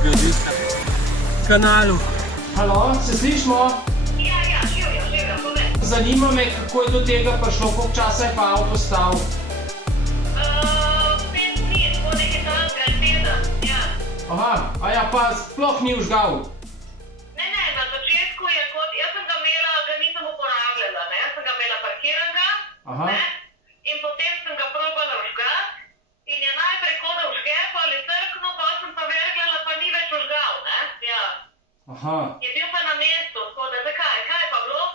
pri odvisnem kanalu. Halo, se slišimo? Ja, živjo, povej. Zanima me, kako je do tega prišlo, koliko časa je pa avto stal? 5 dni, tako nekaj takega, teden, ja. Aha, a ja, pa sploh ni vžgal. Ne, na začetku je kot, jaz sem ga imela, ga nisem uporabljala, ne, jaz sem ga imela parkiranega, Aha. ne, in potem sem ga probala vžgat in je najprej kodal vžgepa ali crkno, pa sem pa vergljala, pa ni več vžgal, ne, ja. Aha. Je bil pa na mestu, tako da zakaj, kaj je pa bilo?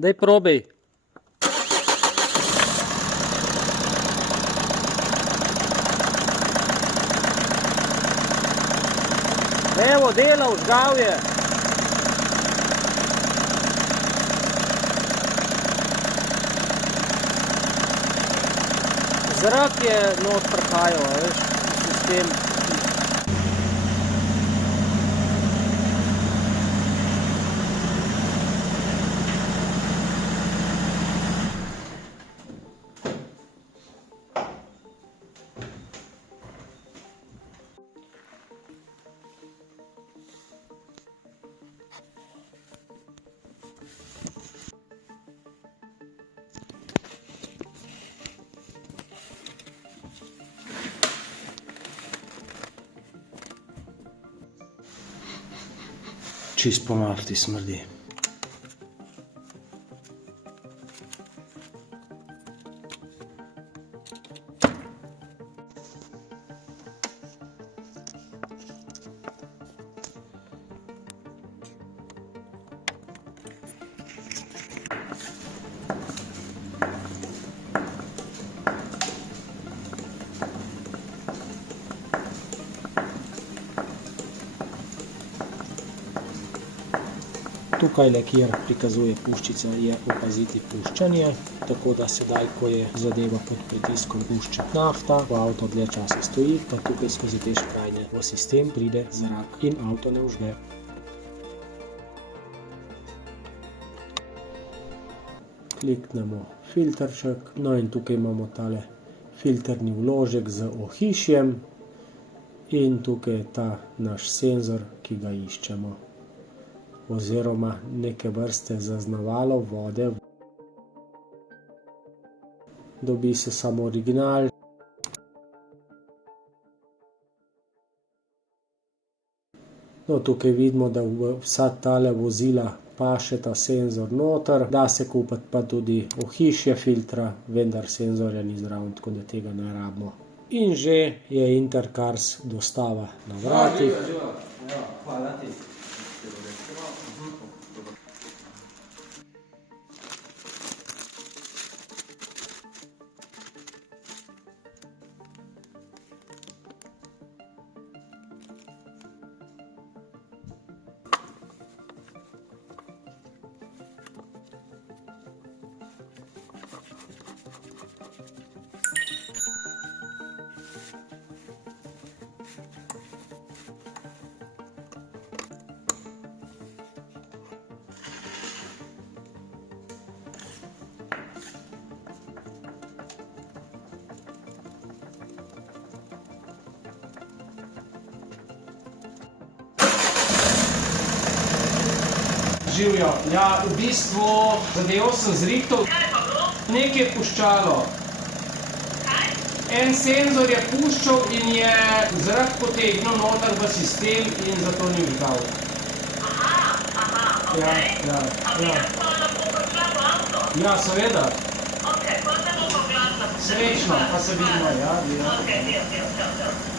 Daj probej. Evo, dela, vžgal je. Zrak je not prihajal, veš, v sistem. Čist po nafti smrdi. Tukaj, kjer prikazuje puščica, je opaziti puščanje, tako da sedaj, ko je zadeva pod pritiskom pušča nafta, ko avto dlje časa stoji, pa tukaj skozi te škrajne v sistem pride zrak in avto ne vžge. Kliknemo filtrček, no in tukaj imamo tale filtrni vložek z ohišjem in tukaj je ta naš senzor, ki ga iščemo, oziroma neke vrste zaznavalo vode. Dobi se samo original. No, tukaj vidimo, da vsa tale vozila paše ta senzor noter. Da se kupiti pa tudi ohišje filtra, vendar senzorja ni zraven, tako da tega ne rabimo. In že je Intercars dostava na vratih. Hvala ti. Živijo. Ja, v bistvu zadevo sem zrihtal, Kaj pa bilo? nekaj je puščalo. Kaj? En senzor je puščal in je zrak potegnil noter v sistem in zato ni vžgal. Aha, Ja, okej. ja, A bi ja. jaz pa lahko prišla v avto? Ja, seveda. Okej, pa se bom oglasila. Srečno, pa se vidimo, ja. Okej, dio.